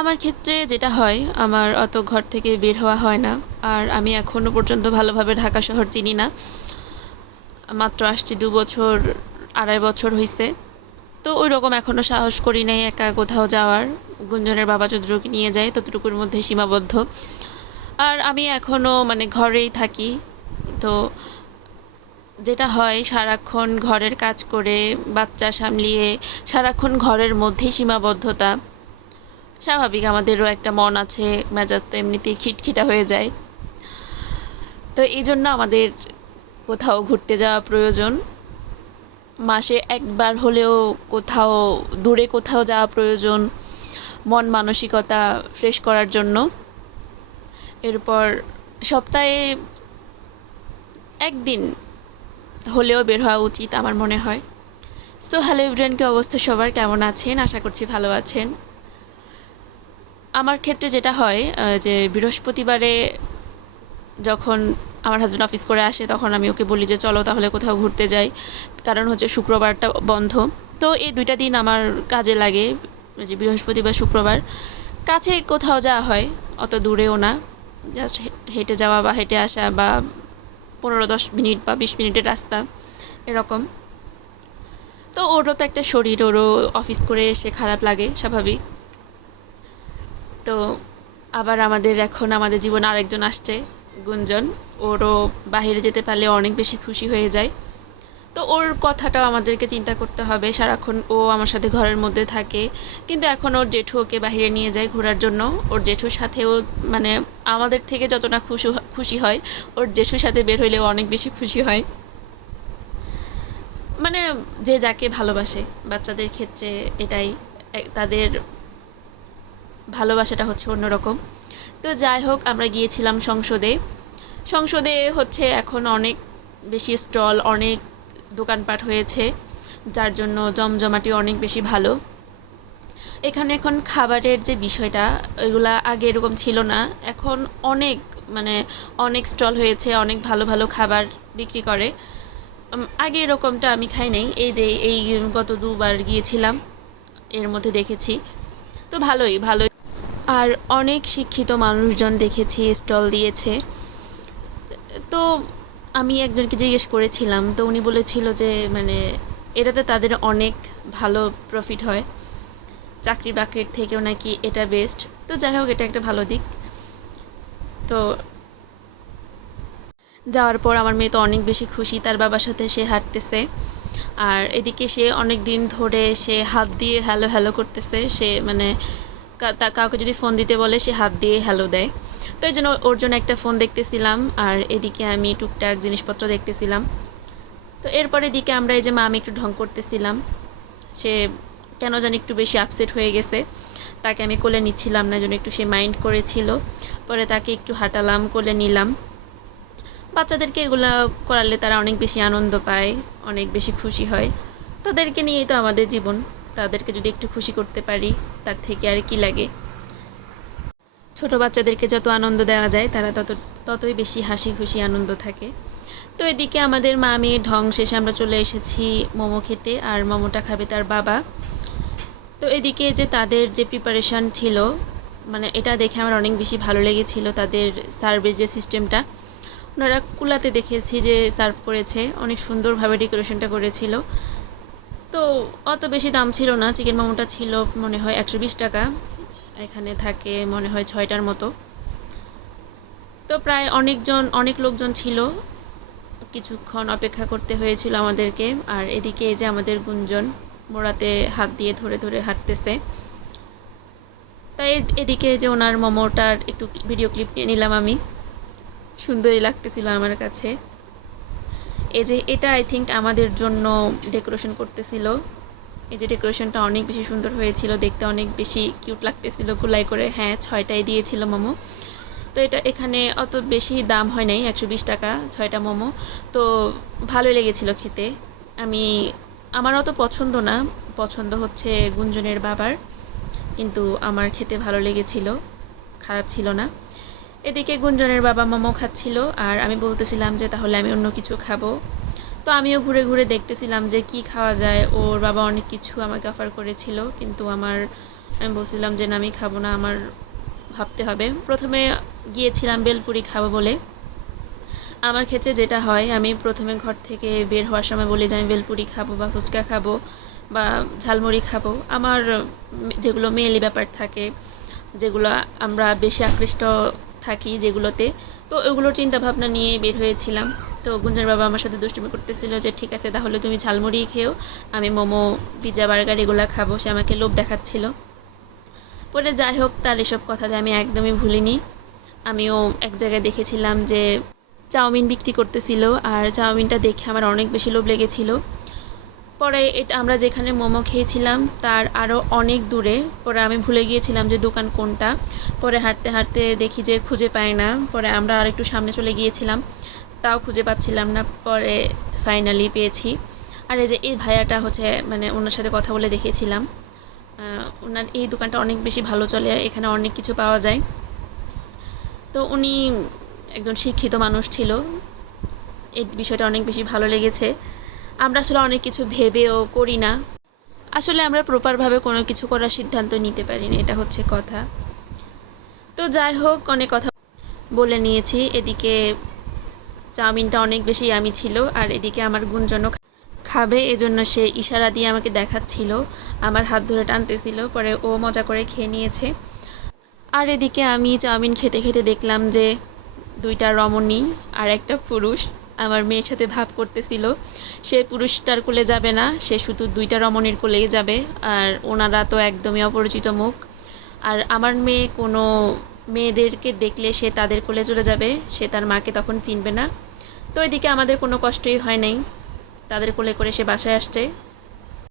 আমার ক্ষেত্রে যেটা হয়, আমার অত ঘর থেকে বের হওয়া হয় না। আর আমি এখনও পর্যন্ত ভালোভাবে ঢাকা শহর চিনি না। মাত্র আসছি দু বছর, আড়াই বছর হয়েছে তো ওই রকম এখনও সাহস করি নাই একা কোথাও যাওয়ার। গুঞ্জনের বাবা যতটুকু নিয়ে যায়, ততটুকুর মধ্যে সীমাবদ্ধ। আর আমি এখনও মানে ঘরেই থাকি। তো যেটা হয়, সারাক্ষণ ঘরের কাজ করে, বাচ্চা সামলিয়ে, সারাক্ষণ ঘরের মধ্যেই সীমাবদ্ধতা। স্বাভাবিক, আমাদেরও একটা মন আছে, মেজাজ তো এমনিতেই খিটখিটা হয়ে যায়। তো এই জন্য আমাদের কোথাও ঘুরতে যাওয়া প্রয়োজন। মাসে একবার হলেও কোথাও, দূরে কোথাও যাওয়া প্রয়োজন, মন মানসিকতা ফ্রেশ করার জন্য। এরপর সপ্তাহে একদিন হলেও বের হওয়া উচিত আমার মনে হয়। সো, হ্যালো ইভরিয়ানকে অবস্থা সবার? কেমন আছেন? আশা করছি ভালো আছেন। আমার ক্ষেত্রে যেটা হয় যে বৃহস্পতিবারে যখন আমার হাজব্যান্ড অফিস করে আসে, তখন আমি ওকে বলি যে, চলো তাহলে কোথাও ঘুরতে যাই। কারণ হচ্ছে শুক্রবারটা বন্ধ। তো এই দুইটা দিন আমার কাজে লাগে যে বৃহস্পতিবার, শুক্রবার। কাছে কোথাও যাওয়া হয়, অত দূরেও না। জাস্ট হেঁটে যাওয়া বা হেঁটে আসা বা পনেরো দশ মিনিট বা বিশ মিনিটের রাস্তা, এরকম। তো ওরও তো একটা শরীর, ওরও অফিস করে এসে খারাপ লাগে, স্বাভাবিক। তো আবার আমাদের এখন আমাদের জীবনে আরেকজন আসছে, গুঞ্জন। ওরও বাইরে যেতে পারলে অনেক বেশি খুশি হয়ে যায়। তো ওর কথাটাও আমাদেরকে চিন্তা করতে হবে। সারাক্ষণ ও আমার সাথে ঘরের মধ্যে থাকে। কিন্তু এখন ওর জেঠু ওকে বাইরে নিয়ে যায় ঘোরার জন্য। ওর জেঠুর সাথেও মানে আমাদের থেকে যতটা খুশি খুশি হয়, ওর জেঠুর সাথে বের হইলে অনেক বেশি খুশি হয়। মানে যে যাকে ভালোবাসে, বাচ্চাদের ক্ষেত্রে এটাই। তাদের ভালোবাসাটা হচ্ছে অন্যরকম। তো যাই হোক, আমরা গিয়েছিলাম সংসদে। সংসদে হচ্ছে এখন অনেক বেশি স্টল, অনেক দোকানপাট হয়েছে, যার জন্য জমজমাটি অনেক বেশি ভালো। এখানে এখন খাবারের যে বিষয়টা, এগুলা আগে এরকম ছিল না। এখন অনেক মানে অনেক স্টল হয়েছে, অনেক ভালো ভালো খাবার বিক্রি করে। আগে এরকমটা আমি খাই নাই। এই যে এই গত দুবার গিয়েছিলাম, এর মধ্যে দেখেছি। তো ভালোই ভালোই। আর অনেক শিক্ষিত মানুষজন দেখেছি, স্টল দিয়েছে। তো আমি একজনকে জিজ্ঞেস করেছিলাম, তো উনি বলেছিল যে মানে এটাতে তাদের অনেক ভালো প্রফিট হয়। চাকরি বাকরির থেকেও নাকি এটা বেস্ট তো যাই হোক, এটা একটা ভালো দিক। তো যাওয়ার পর আমার মেয়ে তো অনেক বেশি খুশি, তার বাবার সাথে সে হাঁটতেছে। আর এদিকে সে অনেক দিন ধরে সে হাত দিয়ে হ্যালো হ্যালো করতেছে। সে মানে কাউকে যদি ফোন দিতে বলে, সে হাত দিয়ে হ্যালো দেয়। তো এই জন্য ওর জন্য একটা ফোন দেখতেছিলাম, আর এদিকে আমি টুকটাক জিনিসপত্র দেখতেছিলাম। তো এরপর এদিকে আমরা এই যে মা আমি একটু ঢং করতেছিলাম। সে কেন জানি একটু বেশি আপসেট হয়ে গেছে। তাকে আমি কোলে নিচ্ছিলাম না জন্য একটু সে মাইন্ড করেছিল। পরে তাকে একটু হাঁটালাম, কোলে নিলাম। বাচ্চাদেরকে এগুলো করালে তারা অনেক বেশি আনন্দ পায়, অনেক বেশি খুশি হয়। তাদেরকে নিয়েই তো আমাদের জীবন। তাদেরকে যদি একটু খুশি করতে পারি, তার থেকে আর কি লাগে? ছোট বাচ্চাদেরকে যত আনন্দ দেওয়া যায়, তারা তত, ততই বেশি হাসি খুশি আনন্দ থাকে। তো এদিকে আমাদের মা মেয়ের ঢং শেষে আমরা চলে এসেছি মোমো খেতে, আর মোমোটা খাবে তার বাবা। তো এদিকে যে তাদের যে প্রিপারেশান ছিল মানে এটা দেখে আমার অনেক বেশি ভালো লেগেছিল তাদের সার্ভের যে সিস্টেমটা ওনারা কুলাতে দেখেছি যে সার্ভ করেছে, অনেক সুন্দরভাবে ডেকোরেশনটা করেছিল। তো অত বেশি দাম ছিল না। চিকেন মোমোটা ছিল মনে হয় একশো বিশ টাকা। এখানে থাকে মনে হয় ছয়টার মতো। তো প্রায় অনেকজন, অনেক লোকজন ছিল। কিছুক্ষণ অপেক্ষা করতে হয়েছিল আমাদেরকে। আর এদিকে যে আমাদের গুঞ্জন মোড়াতে হাত দিয়ে ধরে ধরে হাঁটতেছে। তাই এদিকে যে ওনার মোমোটার একটু ভিডিও ক্লিপ নিয়ে নিলাম আমি। সুন্দরই লাগতেছিল আমার কাছে। এই যে এটা আই থিঙ্ক আমাদের জন্য ডেকোরেশন করতেছিল। এই যে ডেকোরেশনটা অনেক বেশি সুন্দর হয়েছিল, দেখতে অনেক বেশি কিউট লাগতেছিল, গুলাই করে হ্যাঁ ছয়টাই দিয়েছিল মোমো। তো এটা এখানে অত বেশি দাম হয় নাই, একশো বিশ টাকা, ছয়টা মোমো। তো ভালোই লেগেছিল খেতে। আমি, আমার অত পছন্দ না, পছন্দ হচ্ছে গুঞ্জনের বাবার, কিন্তু আমার খেতে ভালো লেগেছিল, খারাপ ছিল না। এদিকে গুঞ্জনের বাবা মোমো খাচ্ছিল আর আমি বলতেছিলাম যে, তাহলে আমি অন্য কিছু খাব। তো আমিও ঘুরে ঘুরে দেখতেছিলাম যে, কি খাওয়া যায়? ওর বাবা অনেক কিছু আমাকে অফার করেছিল, কিন্তু আমার, আমি বলছিলাম যে, না, আমি খাব না, আমার ভাবতে হবে। প্রথমে গিয়েছিলাম বেলপুরি খাব বলে। আমার ক্ষেত্রে যেটা হয়, আমি প্রথমে ঘর থেকে বের হওয়ার সময় বলি যে, আমি বেলপুরি খাব বা ফুচকা খাব বা ঝালমুড়ি খাব। আমার যেগুলো মেয়েলি ব্যাপার থাকে, যেগুলো আমরা বেশি আকৃষ্ট থাকি যেগুলোতে। তো ওগুলোর চিন্তা ভাবনা নিয়ে বের হয়েছিলাম। তো গুঞ্জার বাবা আমার সাথে দুষ্টুমি করতেছিল যে, ঠিক আছে, তাহলে তুমি ঝালমুড়ি খেও, আমি মোমো পিৎজা বার্গার এগুলো খাব। সে আমাকে লোভ দেখাচ্ছিল। পরে যাই হোক, তার এসব কথাতে আমি একদমই ভুলিনি। আমিও এক জায়গায় দেখেছিলাম যে, চাউমিন বিক্রি করতেছিল, আর চাউমিনটা দেখে আমার অনেক বেশি লোভ লেগেছিল। পরে এটা আমরা যেখানে মোমো খেয়েছিলাম, তার আরও অনেক দূরে। পরে আমি ভুলে গিয়েছিলাম যে দোকান কোনটা। পরে হাঁটতে হাঁটতে দেখি যে খুঁজে পাই না। পরে আমরা আর একটু সামনে চলে গিয়েছিলাম, তাও খুঁজে পাচ্ছিলাম না। পরে ফাইনালি পেয়েছি। আর এই যে এই ভাইয়াটা হচ্ছে মানে ওনার সাথে কথা বলে দেখেছিলাম। ওনার এই দোকানটা অনেক বেশি ভালো চলে, এখানে অনেক কিছু পাওয়া যায়। তো উনি একজন শিক্ষিত মানুষ ছিল। এই বিষয়টা অনেক বেশি ভালো লেগেছে। আমরা আসলে অনেক কিছু ভেবেও করি না। আসলে আমরা প্রপারভাবে কোনো কিছু করার সিদ্ধান্ত নিতে পারি না এটা হচ্ছে কথা। তো যাই হোক, অনেক কথা বলে নিয়েছি। এদিকে চাউমিনটা অনেক বেশি আমি ছিল, আর এদিকে আমার গুঞ্জনও খাবে, এজন্য সে ইশারা দিয়ে আমাকে দেখাচ্ছিল। আমার হাত ধরে টানতেছিল, পরে ও মজা করে খেয়ে নিয়েছে। আর এদিকে আমি চাউমিন খেতে খেতে দেখলাম যে দুইটা রমণী আর একটা পুরুষ। আমার মেয়ের সাথে ভাব করতেছিল। সে পুরুষটার কোলে যাবে না, সে শুধু দুইটা রমণীর কোলেই যাবে, আর ওনারা তো একদমই অপরিচিত মুখ। আর আমার মেয়ে কোনো মেয়েদেরকে দেখলে সে তাদের কোলে চলে যাবে, সে তার মাকে তখন চিনবে না। তো এদিকে আমাদের কোনো কষ্টই হয় নাই। তাদের কোলে করে সে বাসায় আসছে।